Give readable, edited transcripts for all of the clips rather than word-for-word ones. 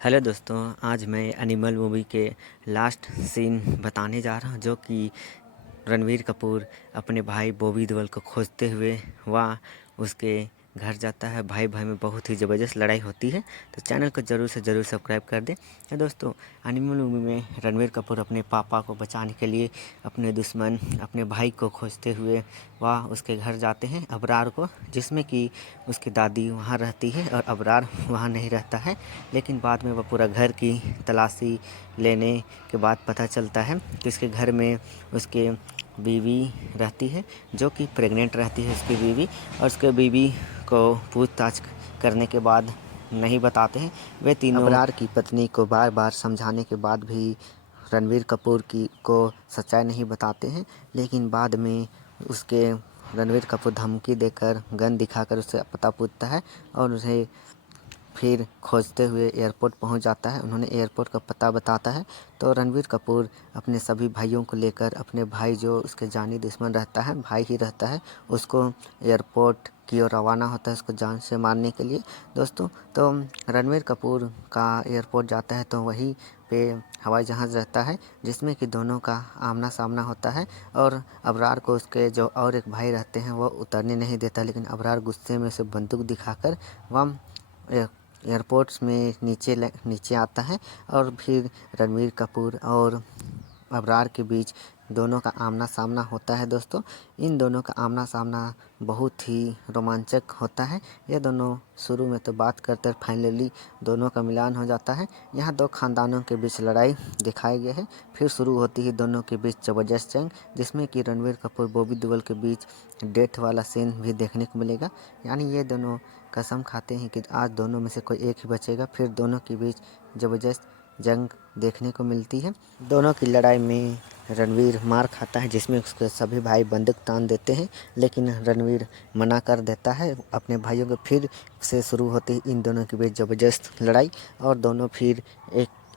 Hello दोस्तों, आज मैं एनिमल मूवी के लास्ट सीन बताने जा रहा हूँ, जो कि रणवीर कपूर अपने भाई बॉबी देओल को खोजते हुए वह उसके घर जाता है। भाई भाई में बहुत ही ज़बरदस्त लड़ाई होती है, तो चैनल को ज़रूर से ज़रूर सब्सक्राइब कर दें। तो दोस्तों, एनिमल मूवी में रणवीर कपूर अपने पापा को बचाने के लिए अपने दुश्मन अपने भाई को खोजते हुए वह उसके घर जाते हैं, अबरार को, जिसमें कि उसकी दादी वहाँ रहती है और अबरार वहाँ नहीं रहता है। लेकिन बाद में वह पूरा घर की तलाशी लेने के बाद पता चलता है कि उसके घर में उसके बीवी रहती है, जो कि प्रेग्नेंट रहती है उसकी बीवी। और उसके बीवी को पूछताछ करने के बाद नहीं बताते हैं। वे तीनों अबरार की पत्नी को बार बार समझाने के बाद भी रणवीर कपूर को सच्चाई नहीं बताते हैं। लेकिन बाद में उसके रणवीर कपूर धमकी देकर गन दिखाकर उससे पता पूछता है और उसे फिर खोजते हुए एयरपोर्ट पहुंच जाता है। उन्होंने एयरपोर्ट का पता बताता है, तो रणवीर कपूर अपने सभी भाइयों को लेकर अपने भाई जो उसके जानी दुश्मन रहता है, भाई ही रहता है, उसको एयरपोर्ट की ओर रवाना होता है उसको जान से मारने के लिए। दोस्तों, तो रणवीर कपूर का एयरपोर्ट जाता है तो वहीं पे हवाई जहाज़ रहता है, जिसमें कि दोनों का आमना सामना होता है। और अबरार को उसके जो और एक भाई रहते हैं वो उतरने नहीं देता, लेकिन अबरार गुस्से में उसे बंदूक दिखाकर वह एयरपोर्ट्स में नीचे आता है। और फिर रणवीर कपूर और अबरार के बीच दोनों का आमना सामना होता है। दोस्तों, इन दोनों का आमना सामना बहुत ही रोमांचक होता है। ये दोनों शुरू में तो बात करते फाइनली दोनों का मिलान हो जाता है। यहाँ दो खानदानों के बीच लड़ाई दिखाई गई है। फिर शुरू होती है दोनों के बीच ज़बरदस्त जंग, जिसमें कि रणवीर कपूर बॉबी देओल के बीच डेथ वाला सीन भी देखने को मिलेगा। यानी ये दोनों कसम खाते हैं कि आज दोनों में से कोई एक ही बचेगा। फिर दोनों के बीच ज़बरदस्त जंग देखने को मिलती है। दोनों की लड़ाई में रणवीर मार खाता है, जिसमें उसके सभी भाई बंदूक तान देते हैं, लेकिन रणवीर मना कर देता है अपने भाइयों को। फिर से शुरू होती है इन दोनों के बीच ज़बरदस्त लड़ाई, और दोनों फिर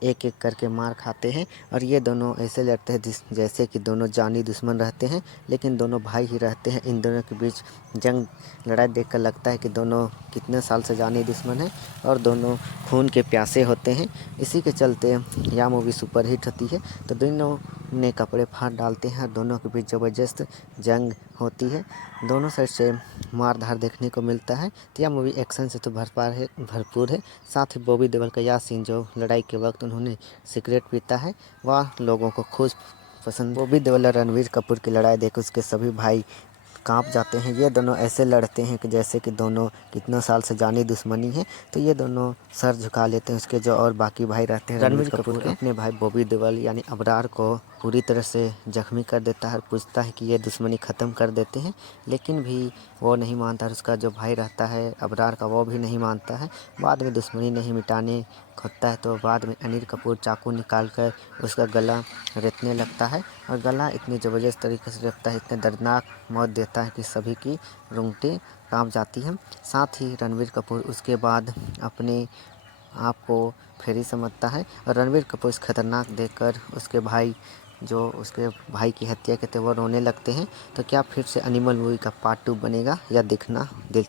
एक एक करके मार खाते हैं। और ये दोनों ऐसे लड़ते हैं जैसे कि दोनों जानी दुश्मन रहते हैं, लेकिन दोनों भाई ही रहते हैं। इन दोनों के बीच जंग लड़ाई देखकर लगता है कि दोनों कितने साल से जानी दुश्मन हैं और दोनों खून के प्यासे होते हैं। इसी के चलते यह मूवी सुपर हिट होती है। तो दोनों ने कपड़े फाड़ डालते हैं और दोनों के बीच ज़बरदस्त जंग होती है। दोनों साइड से मार धार देखने को मिलता है। तो यह मूवी एक्शन से तो भरपूर है। साथ ही बॉबी देओल का यह सीन जो लड़ाई के वक्त उन्होंने सिगरेट पीता है, वह लोगों को खूब पसंद। बॉबी देओल और रणवीर कपूर की लड़ाई देख उसके सभी भाई कांप जाते हैं। ये दोनों ऐसे लड़ते हैं कि जैसे कि दोनों कितने साल से जानी दुश्मनी है। तो ये दोनों सर झुका लेते हैं। उसके जो और बाकी भाई रहते हैं, रणवीर कपूर अपने भाई बॉबी देओल यानी अबरार को पूरी तरह से जख्मी कर देता है और पूछता है कि ये दुश्मनी ख़त्म कर देते हैं, लेकिन भी वो नहीं मानता। उसका जो भाई रहता है अबरार का, वो भी नहीं मानता है। बाद में दुश्मनी नहीं मिटाने होता है तो बाद में अनिल कपूर चाकू निकाल कर उसका गला रेतने लगता है, और गला इतनी ज़बरदस्त तरीके से रेतता है, इतने दर्दनाक मौत देता है कि सभी की रुंगटें कांप जाती हैं। साथ ही रणवीर कपूर उसके बाद अपने आप को फेरी समझता है, और रणवीर कपूर इस खतरनाक देखकर उसके भाई जो उसके भाई की हत्या करते वो रोने लगते हैं। तो क्या फिर से एनिमल मूवी का पार्ट 2 बनेगा या देखना दिल